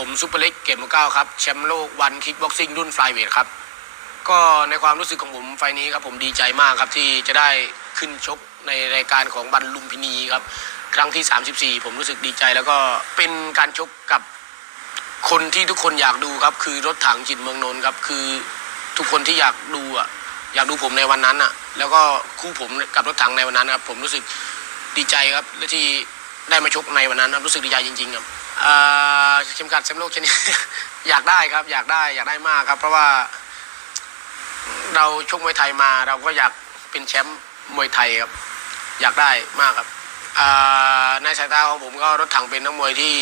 ผมซุปเปอร์เล็กเกตหมู่เก้าครับแชมป์โลกวันคิกบ็อกซิ่งรุ่นไฟเวทครับ ก็ในความรู้สึกของผมไฟนี้ครับผมดีใจมากครับที่จะได้ขึ้นชกในรายการของบันลุมพินีครับ ครั้งที่ 34 ผมรู้สึกดีใจแล้วก็เป็นการชกกับคนที่ทุกคนอยากดูครับ คือรถถังจิตเมืองนนท์ครับ คือทุกคนที่อยากดูอะอยากดูผมในวันนั้นอะ แล้วก็คู่ผมกับรถถังในวันนั้นครับ ผมรู้สึกดีใจครับและที่ได้มาชกในวันนั้นครับรู้สึกดีใจจริง ๆ ครับ เข็มขัดแชมป์โลกชนิดอยากได้ครับ อยากได้อยากได้มากครับ เพราะว่าเราชกมวยไทยมา เราก็อยากเป็นแชมป์มวยไทยครับ อยากได้มากครับอ่าในสายตาของผมก็รถถังเป็นนักมวยที่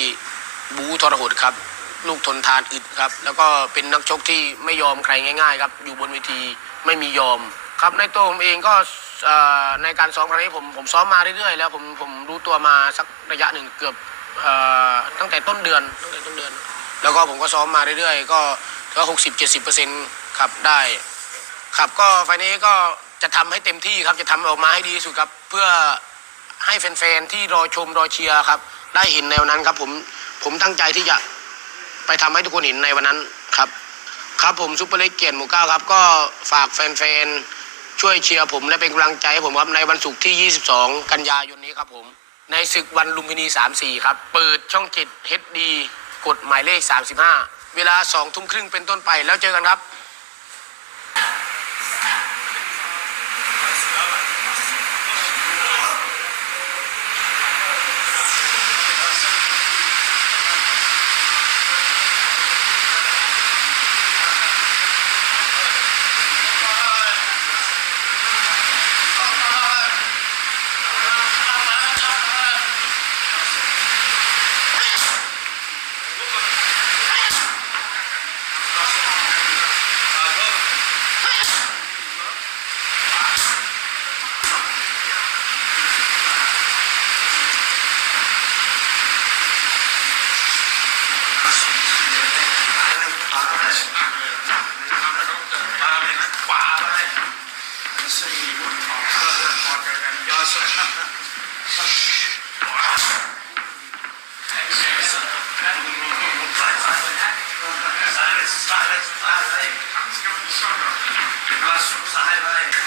บู๊ทรหดครับ ลูกทนทานอึดครับ แล้วก็เป็นนักชกที่ไม่ยอมใครง่าย ๆ ครับ อยู่บนเวทีไม่มียอมครับในตัวผมเองก็เอ่อในการซ้อมครั้งนี้ผมผมซ้อมมาเรื่อยๆแล้วผมผมรู้ตัวมาสักระยะหนึ่งเกือบ ตั้งแต่ต้นเดือนตั้งแต่ต้นเดือน แล้วก็ผมก็ซ้อมมาเรื่อยๆ ก็ถือว่าหกสิบเจ็ดสิบเปอร์เซ็นต์ครับได้ครับก็ไฟนี้ก็จะทำให้เต็มที่ครับจะทำออกมาให้ดีที่สุดครับ เพื่อให้แฟนๆที่รอชมรอเชียร์ครับ ได้เห็นในวันนั้นครับผมผมตั้งใจที่จะไปทำให้ทุกคนเห็นในวันนั้นครับ ครับผมซุปเปอร์เล็กเกียรติหมู่เก้าครับ ก็ฝากแฟนๆช่วยเชียร์ผมและเป็นกำลังใจให้ผมครับในวันศุกร์ที่ 22 กันยายนนี้ครับผม ในศึกวันลุมพินี 34 ครับ เปิดช่องเจ็ดดีกดหมายเลข 35 เวลา2ทุ่มครึ่งเป็นต้นไปแล้วเจอกันครับ Silence, silence, silence. It's going to struggle. It was from side by.